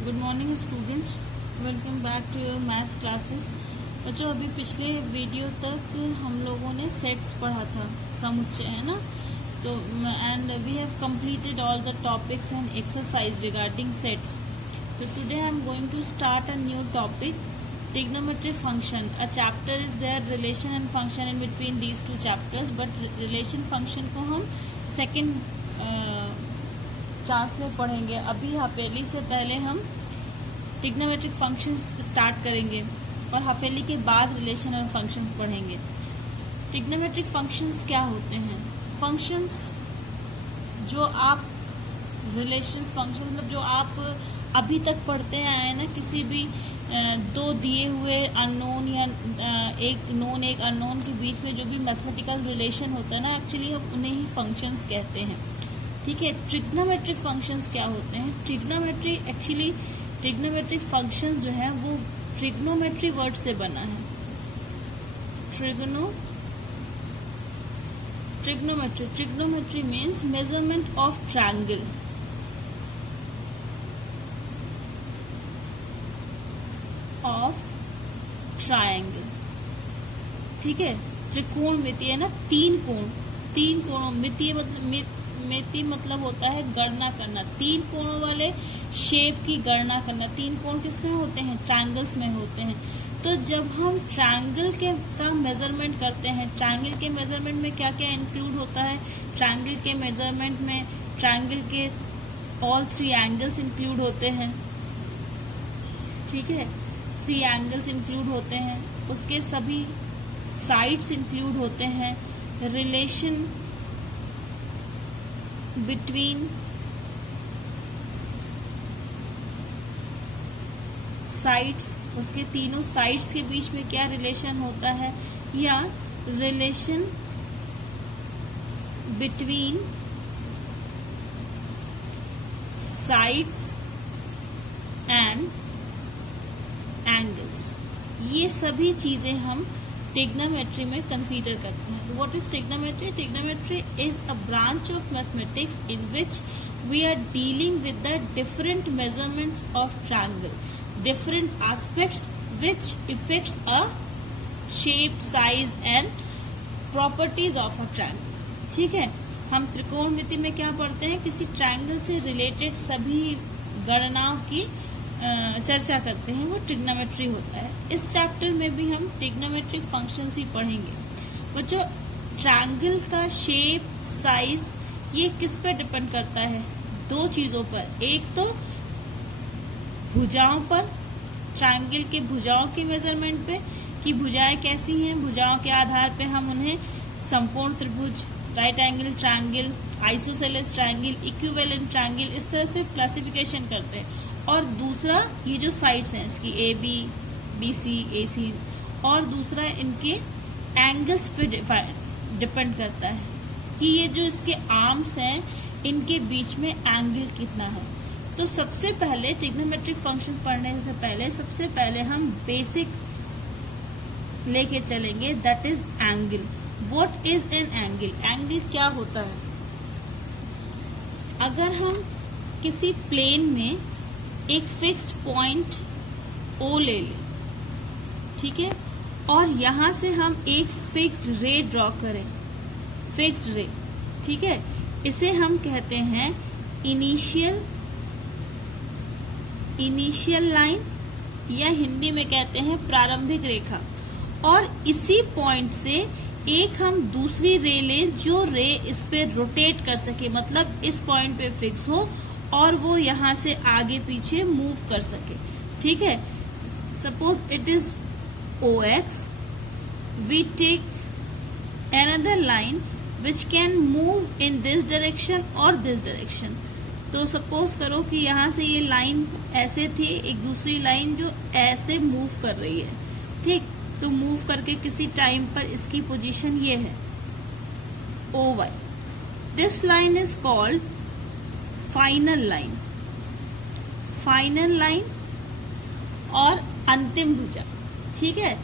Good morning students, welcome back to your maths classes. बच्चों, अभी पिछले वीडियो तक हम लोगों ने सेट्स पढ़ा था, समुच्चय है ना। तो and we have completed all the topics and exercise regarding sets. तो today I am going to start a new topic, trigonometry function. A chapter is there, relation and function in between these two chapters, but relation function को हम second chance में पढ़ेंगे। अभी हफेली से पहले हम trigonometric functions start करेंगे और हफेली के बाद रिलेशन और फंक्शंस पढ़ेंगे। ट्रिग्नोमेट्रिक फंक्शंस क्या होते हैं? फंक्शंस जो आप रिलेशंस फंक्शन मतलब जो आप अभी तक पढ़ते आए हैं ना, किसी भी दो दिए हुए अननोन या एक नोन एक अननोन के बीच में जो भी मैथमेटिकल रिलेशन होता है ना, एक्चुअली हम उन्हें ही फंक्शंस कहते हैं। ठीक है। ट्रिग्नोमेट्रिक फंक्शंस क्या होते हैं? ट्रिग्नोमेट्रिक फंक्शंस जो है वो ट्रिग्नोमेट्री वर्ड से बना है। Trigonometry means measurement of triangle. ठीक है। त्रिकोणमिति है ना, तीन कोणों मिति मतलब होता है गणना करना, तीन कोणों वाले शेप की गणना करना। तीन कोण किसमें होते हैं? ट्रायंगल्स में होते हैं। तो जब हम ट्रायंगल का मेजरमेंट करते हैं, ट्रायंगल के मेजरमेंट में क्या क्या इंक्लूड होता है? ट्रायंगल के मेजरमेंट में ट्रायंगल के ऑल थ्री एंगल्स इंक्लूड होते हैं। ठीक है, थ्री एंगल्स इंक्लूड होते हैं, उसके सभी साइड्स इंक्लूड होते हैं, रिलेशन बिटवीन साइड्स, उसके तीनों साइड्स के बीच में क्या रिलेशन होता है, या relation between sides and angles. ये सभी चीजें हम ट्रिग्नोमेट्री में कंसीडर करते हैं। What is trigonometry? Trigonometry is a branch of mathematics in which we are dealing with the different measurements of triangle, different aspects which affects a shape, size and properties of a triangle। ठीक है। हम त्रिकोणमिति में क्या पढ़ते हैं? किसी triangle से related सभी गणनाओं की चर्चा करते हैं, वो ट्रिग्नोमेट्री होता है। इस चैप्टर में भी हम ट्रिग्नोमेट्रिक फंक्शंस ही पढ़ेंगे। बच्चों, ट्रायंगल का शेप, साइज ये किस पे डिपेंड करता है? दो चीजों पर। एक तो भुजाओं पर, ट्रायंगल के भुजाओं की मेजरमेंट पे कि भुजाएं कैसी हैं। भुजाओं के आधार पे हम उन्हें समकोण त्रिभुज, right angle triangle, isosceles triangle, equivalent triangle, इस तरह से क्लासिफिकेशन करते हैं। और दूसरा ये जो साइड्स हैं इसकी ए बी, बी सी, ए सी, और दूसरा इनके एंगल्स पे डिपेंड करता है कि ये जो इसके आर्म्स हैं इनके बीच में एंगल कितना है। तो सबसे पहले ट्रिग्नोमेट्रिक फंक्शन पढ़ने से पहले सबसे पहले हम बेसिक लेके चलेंगे, that is angle. What is an angle? Angle क्या होता है? अगर हम किसी प्लेन में एक फिक्स्ड पॉइंट O ले लें, ठीक है, और यहां से हम एक फिक्स्ड रे ड्रॉ करें, फिक्स्ड रे, ठीक है, इसे हम कहते हैं इनिशियल लाइन, या हिंदी में कहते हैं प्रारंभिक रेखा। और इसी पॉइंट से एक हम दूसरी रे लें जो रे इस पे रोटेट कर सके, मतलब इस पॉइंट पे फिक्स हो और वो यहां से आगे पीछे मूव कर सके। ठीक है। Suppose it is OX, we take another line which can move in this direction और दिस डायरेक्शन। तो सपोज करो कि यहाँ से ये लाइन ऐसे थी, एक दूसरी लाइन जो ऐसे मूव कर रही है। ठीक, तो मूव करके किसी टाइम पर इसकी पोजीशन ये है OY। This line is called final line और अंतिम भुजा। ठीक है।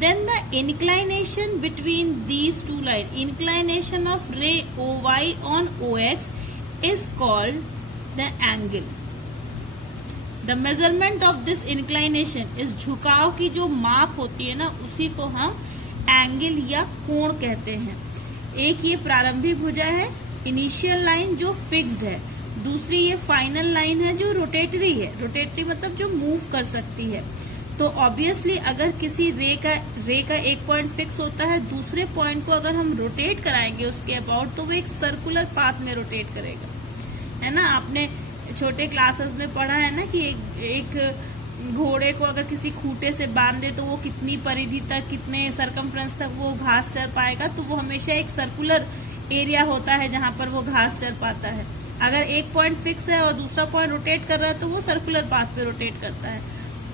Then the inclination between these two line, inclination of ray OY on OX is called the angle. The measurement of this inclination, इस झुकाव की जो माप होती है ना, उसी को हम एंगल या कोण कहते हैं। एक ये प्रारंभिक भुजा है, इनिशियल लाइन जो फिक्स्ड है, दूसरी ये फाइनल लाइन है जो रोटेटरी है। रोटेटरी मतलब जो मूव कर सकती है। तो ऑब्वियसली अगर किसी रे का एक पॉइंट फिक्स होता है, दूसरे पॉइंट को अगर हम रोटेट कराएंगे उसके अबाउट, तो वो एक सर्कुलर पाथ में रोटेट करेगा, है ना। आपने छोटे क्लासेस में पढ़ा है ना कि एक घोड़े को अगर किसी खूंटे से बांध दे तो वो कितनी परिधि तक, कितने सरकमफ्रेंस तक वो घास चर पाएगा। तो वो हमेशा एक सर्कुलर एरिया होता है जहां पर वो घास चर पाता है। अगर एक पॉइंट फिक्स है और दूसरा पॉइंट रोटेट कर रहा है तो वो सर्कुलर पाथ पे रोटेट करता है।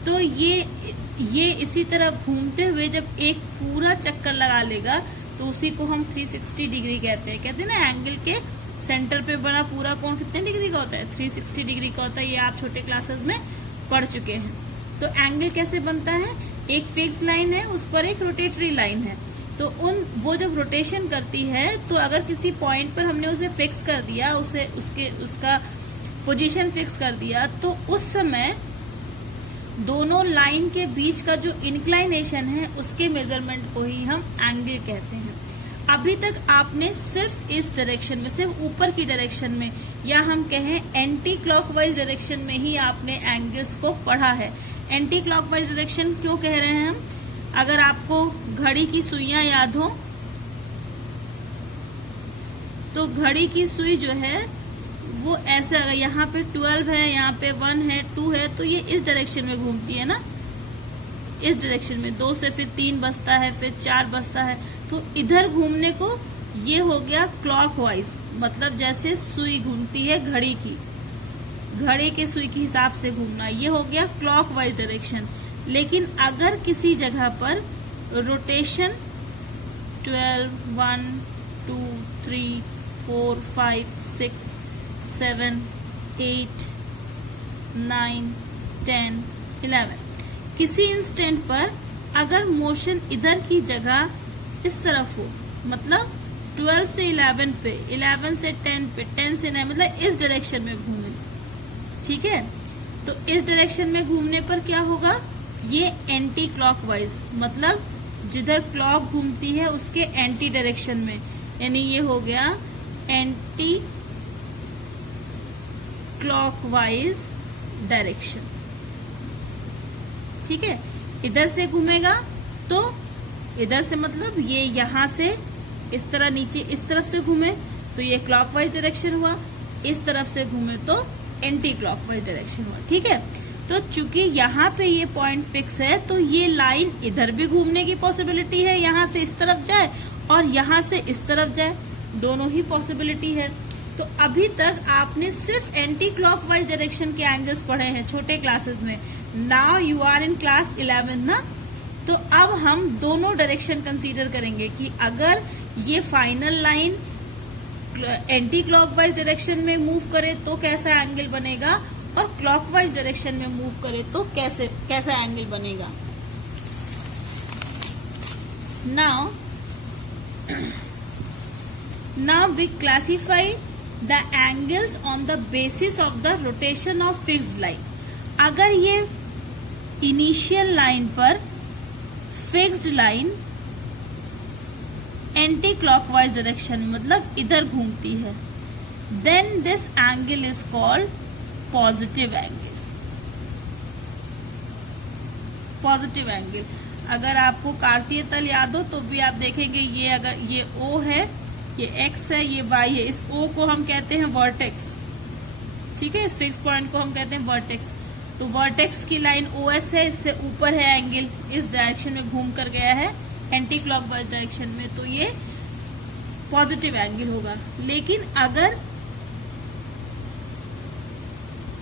तो ये इसी तरह घूमते हुए जब एक पूरा चक्कर लगा लेगा तो उसी को हम 360 डिग्री कहते हैं ना। एंगल के सेंटर पे बना पूरा कोण कितने डिग्री का होता है? 360 डिग्री का होता है। ये आप छोटे क्लासेस में पढ़ चुके हैं। तो एंगल कैसे बनता है? एक फिक्स लाइन है, उस पर एक रोटेटरी लाइन है। तो वो जब रोटेशन करती है तो अगर किसी पॉइंट पर हमने उसे फिक्स कर दिया, उसका पोजीशन फिक्स कर दिया, तो उस समय दोनों लाइन के बीच का जो इंक्लाइनेशन है उसके मेजरमेंट को ही हम एंगल कहते हैं। अभी तक आपने सिर्फ इस डायरेक्शन में, सिर्फ ऊपर की डायरेक्शन में, या हम कहें एंटी क्लॉकवाइज डायरेक्शन में ही आपने एंगल्स को पढ़ा है। एंटी क्लॉकवाइज डायरेक्शन क्यों कह रहे हैं हम? अगर आपको घड़ी की सुइयां याद हो तो घड़ी की सुई जो है वो ऐसे, अगर यहाँ पे 12 है, यहाँ पे 1 है, 2 है, तो ये इस डायरेक्शन में घूमती है ना, इस डायरेक्शन में। 2 से फिर 3 बचता है, फिर 4 बचता है। तो इधर घूमने को ये हो गया क्लॉकवाइज, मतलब जैसे सुई घूमती है घड़ी के सुई के हिसाब से घूमना, ये हो गया क्लॉकवाइज डायरेक्शन। लेकिन अगर किसी जगह पर रोटेशन 12, 1, 2, 3, 4, 5, 6, 7, 8, 9, 10, 11, किसी इंस्टेंट पर अगर मोशन इधर की जगह इस तरफ हो, मतलब 12 से 11 पे, 11 से 10 पे, 10 से 9, मतलब इस डायरेक्शन में घूमे, ठीक है। तो इस डायरेक्शन में घूमने पर क्या होगा? ये एंटी क्लॉकवाइज, मतलब जिधर क्लॉक घूमती है उसके एंटी डायरेक्शन में, यानी ये हो गया एंटी क्लॉकवाइज डायरेक्शन, ठीक है। इधर से घूमेगा तो इधर से, मतलब ये यहां से इस तरह नीचे इस तरफ से घूमे तो ये क्लॉकवाइज डायरेक्शन हुआ, इस तरफ से घूमे तो एंटी क्लॉकवाइज डायरेक्शन हुआ, ठीक है। तो चूंकि यहाँ पे ये पॉइंट फिक्स है तो ये लाइन इधर भी घूमने की पॉसिबिलिटी है, यहाँ से इस तरफ जाए और यहाँ से इस तरफ जाए, दोनों ही पॉसिबिलिटी है। तो अभी तक आपने सिर्फ एंटी क्लॉकवाइज डायरेक्शन के एंगल्स पढ़े हैं छोटे क्लासेस में। Now you are in class 11 ना, तो अब हम दोनों डायरेक्शन कंसीडर करेंगे कि अगर ये final line anti clockwise direction में मूव करे तो कैसा एंगल बनेगा, और क्लॉकवाइज डायरेक्शन में मूव करे तो कैसा एंगल बनेगा। now we classify the angles on the basis of the rotation of fixed line। अगर ये इनिशियल लाइन पर fixed line anti clockwise direction, मतलब इधर घूमती है, then this angle is called positive angle. Positive angle, अगर आपको कार्तीय तल याद हो तो भी आप देखेंगे, ये अगर ये O है, ये X है, ये Y है, इस O को हम कहते हैं वर्टेक्स, ठीक है। इस फिक्स पॉइंट को हम कहते हैं वर्टेक्स। तो वर्टेक्स की लाइन OX है, इससे ऊपर है एंगल, इस डायरेक्शन में घूम कर गया है एंटी क्लॉकवाइज डायरेक्शन में, तो ये पॉजिटिव एंगल होगा। लेकिन अगर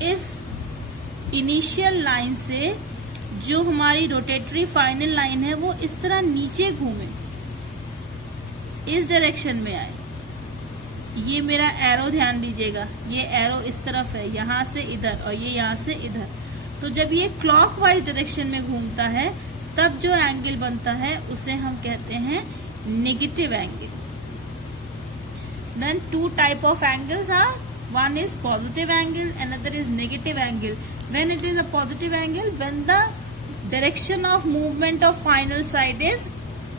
इस इनिशियल लाइन से जो हमारी रोटेटरी फाइनल लाइन है वो इस तरह नीचे घूमे, इस डायरेक्शन में आए, ये मेरा एरो ध्यान दीजिएगा, ये एरो इस तरफ है, यहां से इधर और ये यहां से इधर। तो जब ये क्लॉकवाइज डायरेक्शन में घूमता है तब जो एंगल बनता है उसे हम कहते हैं negative angle. Then 2 type of angles are One is positive angle, another is negative angle. When it is a positive angle, when the direction of movement of final side is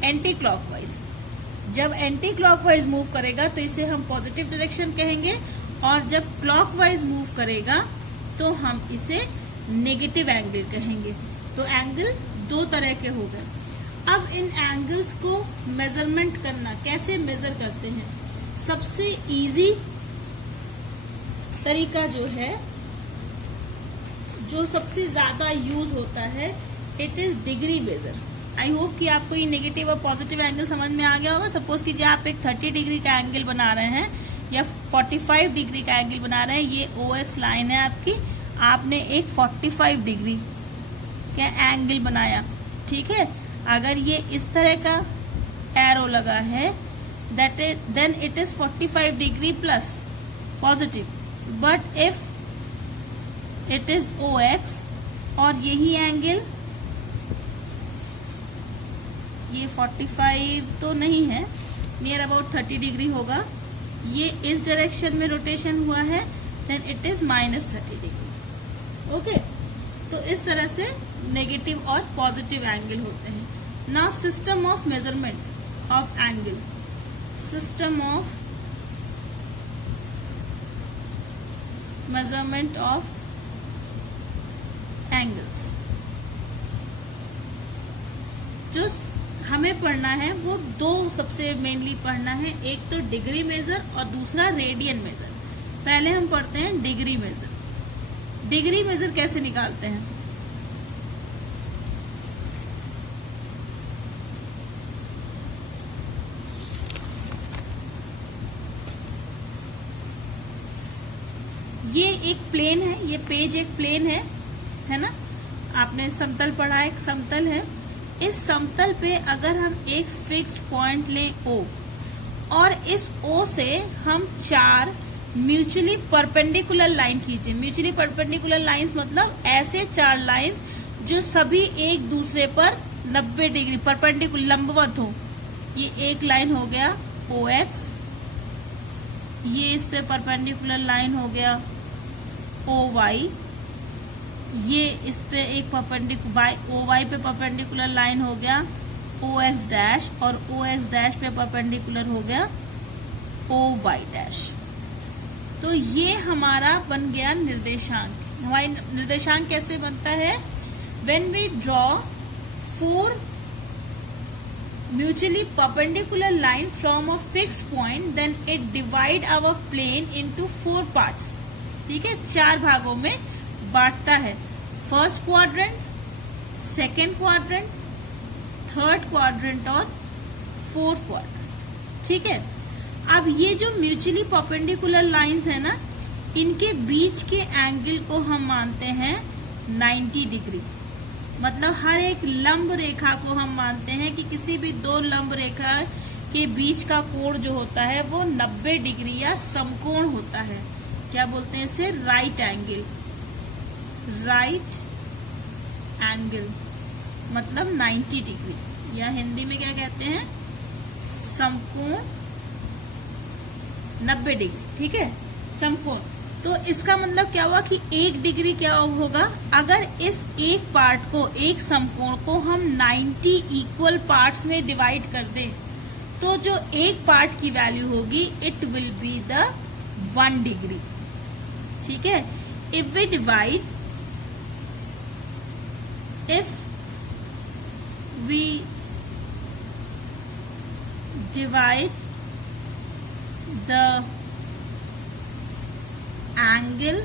anti-clockwise. जब anti-clockwise move करेगा तो इसे हम positive direction कहेंगे, और जब clockwise move करेगा तो हम इसे नेगेटिव एंगल कहेंगे. तो एंगल दो तरह के हो गए. अब इन एंगल्स को मेजरमेंट करना, कैसे मेजर करते हैं? सबसे इजी तरीका जो है, जो सबसे ज्यादा यूज होता है, it is degree measure. I hope कि आपको ये नेगेटिव और पॉजिटिव एंगल समझ में आ गया होगा. सपोज कीजिए आप एक 30 डिग्री का एंगल बना रहे हैं या 45 डिग्री का एंगल बना रहे हैं. ये OX लाइन है आपकी, आपने एक 45 डिग्री का एंगल बनाया. ठीक है, अगर ये इस तरह का एरो लगा है, then it is 45 degree plus positive. But if it is OX और यही एंगल, ये 45 तो नहीं है, नियर अबाउट 30 डिग्री होगा, ये इस डायरेक्शन में रोटेशन हुआ है, then it is -30 degree. Okay, तो इस तरह से नेगेटिव और पॉजिटिव एंगल होते हैं. Now system of measurement of angle. System of measurement of angles जो हमें पढ़ना है वो दो सबसे मेनली पढ़ना है. एक तो डिग्री मेजर और दूसरा रेडियन मेजर. पहले हम पढ़ते हैं डिग्री मेजर. डिग्री मेजर कैसे निकालते हैं? ये एक प्लेन है, ये पेज एक प्लेन है ना. आपने समतल पढ़ा है, एक समतल है. इस समतल पे अगर हम एक फिक्स्ड पॉइंट लें O, और इस O से हम 4 म्यूचुअली परपेंडिकुलर लाइन खींचे. म्यूचुअली परपेंडिकुलर लाइंस मतलब ऐसे 4 लाइंस जो सभी एक दूसरे पर 90 डिग्री परपेंडिकुलर लंबवत हो. ये एक लाइन हो गया OX, ये इस पे परपेंडिकुलर लाइन हो गया OY, ये इस पे एक OY पे परपेंडिकुलर लाइन हो गया OX डैश, और OX डैश पे परपेंडिकुलर हो गया OY डैश. तो ये हमारा बन गया निर्देशांक. हमारा निर्देशांक कैसे बनता है? When we draw 4 mutually perpendicular line from a fix point, then it divide our plane into 4 parts. ठीक है, 4 भागों में बांटता है. First quadrant, second quadrant, third quadrant और फोर्थ क्वाड्रेंट. ठीक है, अब ये जो म्यूचुअली परपेंडिकुलर लाइंस है ना, इनके बीच के एंगल को हम मानते हैं 90 डिग्री. मतलब हर एक लंब रेखा को हम मानते हैं कि किसी भी दो लंब रेखा के बीच का कोण जो होता है वो 90 डिग्री या समकोण होता है. क्या बोलते हैं इसे? Right angle. राइट एंगल मतलब 90 डिग्री, या हिंदी में क्या कहते हैं? समकोण 90 डिग्री. ठीक है, समकोण. तो इसका मतलब क्या हुआ कि 1 डिग्री क्या होगा? अगर इस एक पार्ट को, एक समकोण को हम 90 इक्वल पार्ट्स में डिवाइड कर दें, तो जो एक पार्ट की वैल्यू होगी it will be the 1 degree. ठीक है, if we divide, if we divide the angle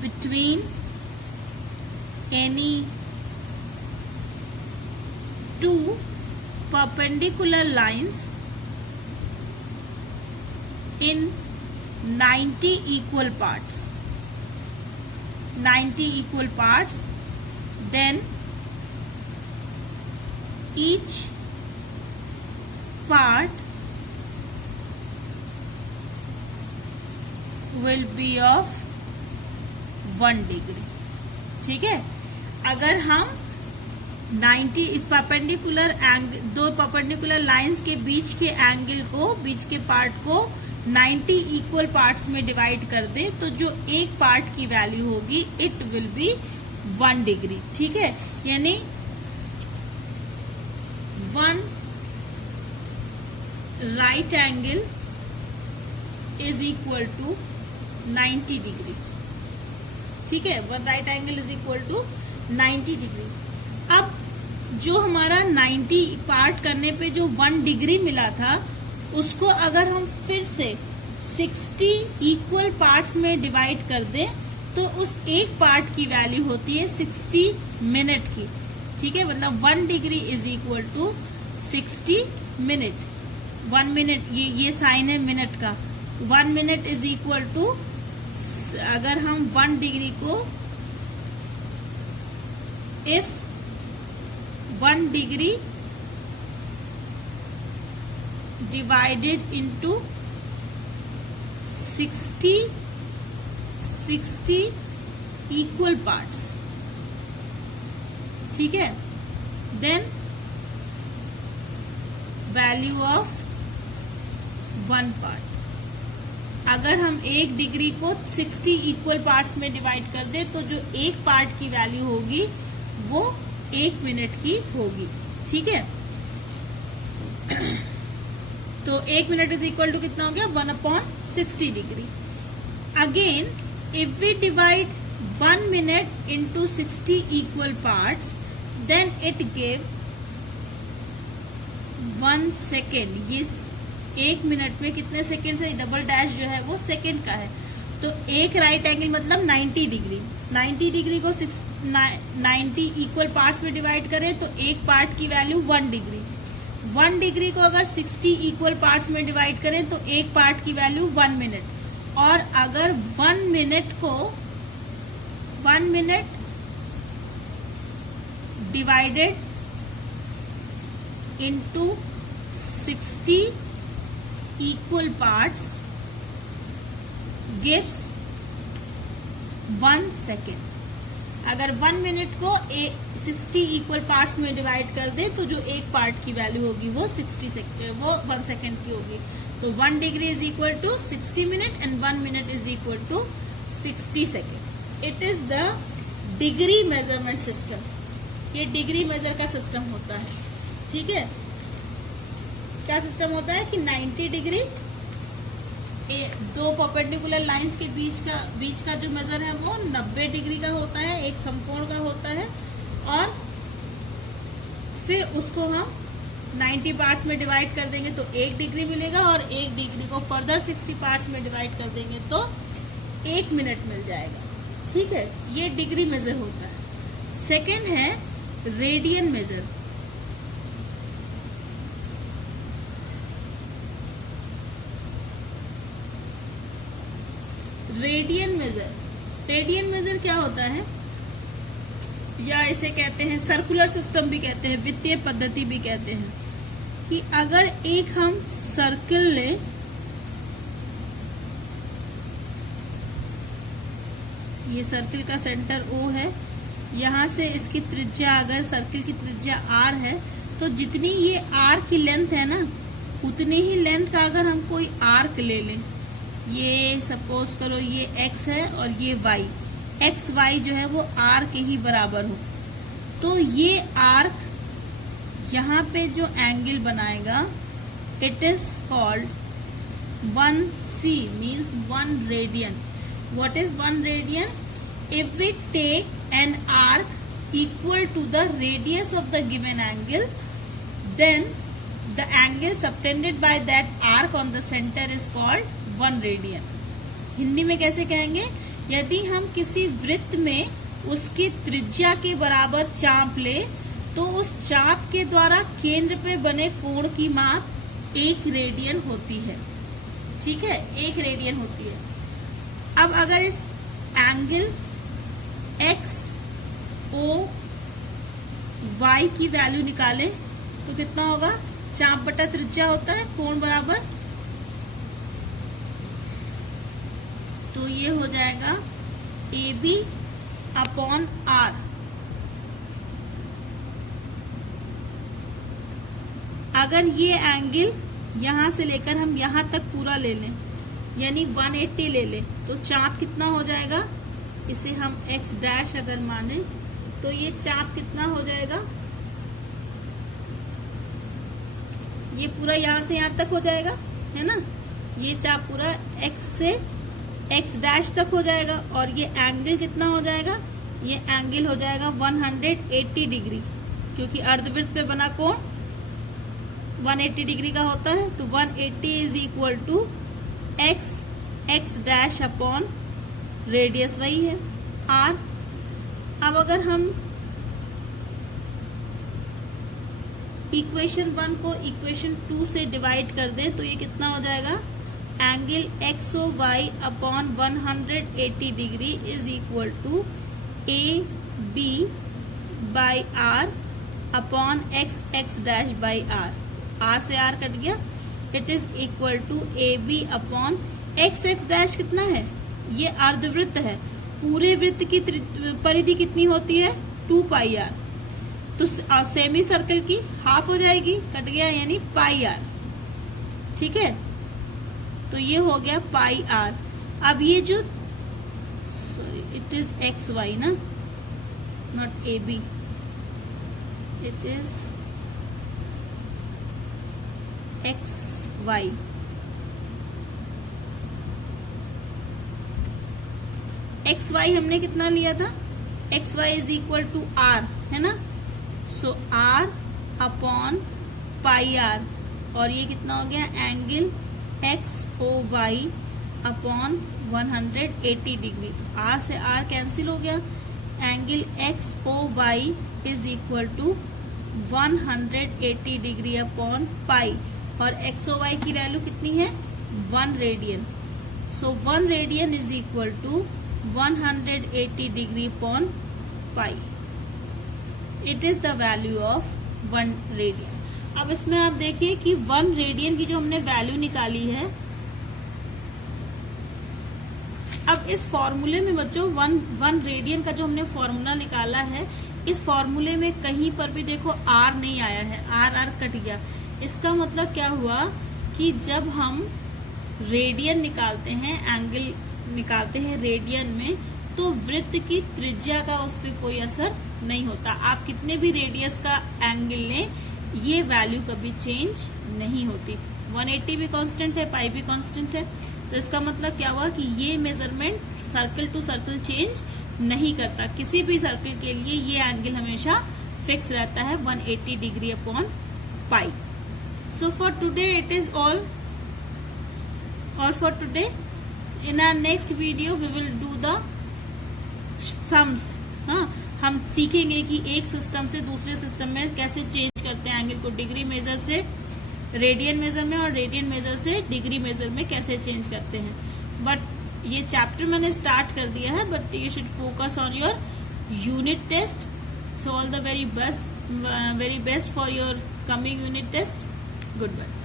between any two perpendicular lines in 90 equal parts, 90 equal parts, then each part will be of 1 degree. ठीक है, अगर हम 90 इस perpendicular angle, दो perpendicular lines के बीच के एंगल को, बीच के पार्ट को 90 इक्वल पार्ट्स में डिवाइड कर दे तो जो एक पार्ट की वैल्यू होगी इट विल बी 1 डिग्री। ठीक है, यानी 1 right angle is equal to 90 degree. ठीक है, 1 right angle is equal to 90 degree. अब जो हमारा 90 पार्ट करने पे जो 1 डिग्री मिला था उसको अगर हम फिर से 60 इक्वल पार्ट्स में डिवाइड कर दें तो उस एक पार्ट की वैल्यू होती है 60 मिनट की। ठीक है, मतलब 1 degree is equal to 60 minute. 1 minute, ये साइन है मिनट का। 1 मिनट इज इक्वल टू, अगर हम 1 डिग्री को if 1 degree divided into 60 equal parts, ठीक है, देन वैल्यू ऑफ 1 पार्ट। अगर हम 1 डिग्री को 60 इक्वल पार्ट्स में डिवाइड कर दे तो जो एक पार्ट की वैल्यू होगी वो 1 मिनट की होगी। ठीक है, तो 1 मिनट इज इक्वल टू कितना हो गया, 1/60 degree. Again if we divide 1 minute into 60 equal parts then it give 1 second. ये 1 मिनट में कितने सेकेंड से, डबल डैश जो है वो सेकेंड का है। तो एक राइट एंगल मतलब 90 डिग्री। 90 डिग्री को 90 इक्वल पार्ट्स में डिवाइड करें तो एक पार्ट की वैल्यू 1 डिग्री। 1 डिग्री को अगर 60 इक्वल पार्ट्स में डिवाइड करें तो एक पार्ट की वैल्यू 1 मिनट। और अगर 1 मिनट को 1 minute divided into 60 equal parts gives 1 second. अगर 1 मिनट को 60 इक्वल पार्ट्स में डिवाइड कर दे तो जो एक पार्ट की वैल्यू होगी वो 1 सेकेंड की होगी। तो 1 degree is equal to 60 minute and 1 minute is equal to 60 second. It is the degree measurement system. ये डिग्री मेजर का सिस्टम होता है। ठीक है, क्या सिस्टम होता है कि 90 डिग्री, दो परपेंडिकुलर लाइंस के बीच का जो मेजर है वो 90 डिग्री का होता है, एक समकोण का होता है। और फिर उसको हम 90 पार्ट्स में डिवाइड कर देंगे तो 1 डिग्री मिलेगा और 1 डिग्री को फर्दर 60 पार्ट्स में डिवाइड कर देंगे तो 1 मिनट मिल जाएगा। ठीक है, ये डिग्री मेजर होता है। सेकेंड है रेडियन मेजर। रेडियन मेजर क्या होता है, या इसे कहते हैं सर्कुलर सिस्टम भी कहते हैं, वित्तीय पद्धति भी कहते हैं, कि अगर एक हम सर्कल लें, ये सर्कल का सेंटर O है, यहां से इसकी त्रिज्या, अगर सर्कल की त्रिज्या R है तो जितनी ये R की लेंथ है ना उतनी ही लेंथ का अगर हम कोई आर्क ले लें, ये सपोज करो ये x है और ये y, एक्स वाई जो है वो r के ही बराबर हो, तो ये आर्क यहाँ पे जो एंगल बनाएगा it is called 1c means 1 radian. What is 1 radian? If we take an arc equal to the radius of the given angle then the angle subtended by that arc on the centre is called 1 radian. Hindi में कैसे कहेंगे? यदि हम किसी वृत्त में उसकी त्रिज्या के बराबर चाप ले तो उस चाप के द्वारा केंद्र पे बने कोण की माप 1 रेडियन होती है। ठीक है, 1 रेडियन होती है। अब अगर इस एंगल एक्स ओ वाई की वैल्यू निकालें तो कितना होगा? चाप बटा त्रिज्या होता है, कोण बराबर, तो ये हो जाएगा AB अपॉन R। अगर ये एंगल यहाँ से लेकर हम यहाँ तक पूरा ले लें, यानी 180 ले लें, तो चाप कितना हो जाएगा, इसे हम x डैश अगर माने तो ये चाप कितना हो जाएगा, ये पूरा यहाँ से यहाँ तक हो जाएगा, है ना। ये चाप पूरा x से x डैश तक हो जाएगा और ये एंगल कितना हो जाएगा, ये एंगल हो जाएगा 180 डिग्री, क्योंकि अर्धवृत्त पे बना कोण 180 डिग्री का होता है। तो 180 is equal to x dash upon radius वही है r। अब अगर हम इक्वेशन 1 को इक्वेशन 2 से डिवाइड कर दें तो ये कितना हो जाएगा, angle X O Y upon 180 degree is equal to A B by R upon X dash by R से आर कट गया, it is equal to A B upon X dash कितना है, ये अर्धवृत्त है, पूरे वृत्त की परिधि कितनी होती है 2 पाई आर, तो सेमी सर्कल की हाफ हो जाएगी, कट गया, यानी पाई आर, ठीक है। तो ये हो गया पाई आर। अब ये जो sorry it is X Y ना, not A B, it is X Y. X Y हमने कितना लिया था, X Y is equal to R, है ना। So R upon pi R, और ये कितना हो गया, angle X O Y upon 180 degree. तो आर से आर कैंसिल हो गया, angle X O Y is equal to 180 degree upon pi, और एक्स ओ वाई की वैल्यू कितनी है 1 radian. So 1 radian is equal to 180 degree upon pi, it is the value of 1 radian. अब इसमें आप देखिए कि 1 रेडियन की जो हमने वैल्यू निकाली है, अब इस फॉर्मूले में बच्चों 1 रेडियन का जो हमने फॉर्मूला निकाला है, इस फॉर्मूले में कहीं पर भी देखो आर नहीं आया है, आर कट गया। इसका मतलब क्या हुआ कि जब हम रेडियन निकालते हैं, एंगल निकालते हैं रेडियन में, तो वृत्त की त्रिज्या का उस पर कोई असर नहीं होता। आप कितने भी रेडियस का एंगल लें, ये वैल्यू कभी चेंज नहीं होती। 180 भी कांस्टेंट है, पाई भी कांस्टेंट है, तो इसका मतलब क्या हुआ कि ये measurement circle to circle change नहीं करता। किसी भी सर्कल के लिए ये एंगल हमेशा फिक्स रहता है 180 degree upon pi. So for today it is all for today. In our next video we will do the sums. हाँ, हम सीखेंगे कि एक सिस्टम से दूसरे सिस्टम में कैसे चेंज करते हैं एंगल को, डिग्री मेजर से रेडियन मेजर में और रेडियन मेजर से डिग्री मेजर में कैसे चेंज करते हैं। बट ये चैप्टर मैंने स्टार्ट कर दिया है, but you should focus on your unit test. So all the very best for your coming unit test. Good bye.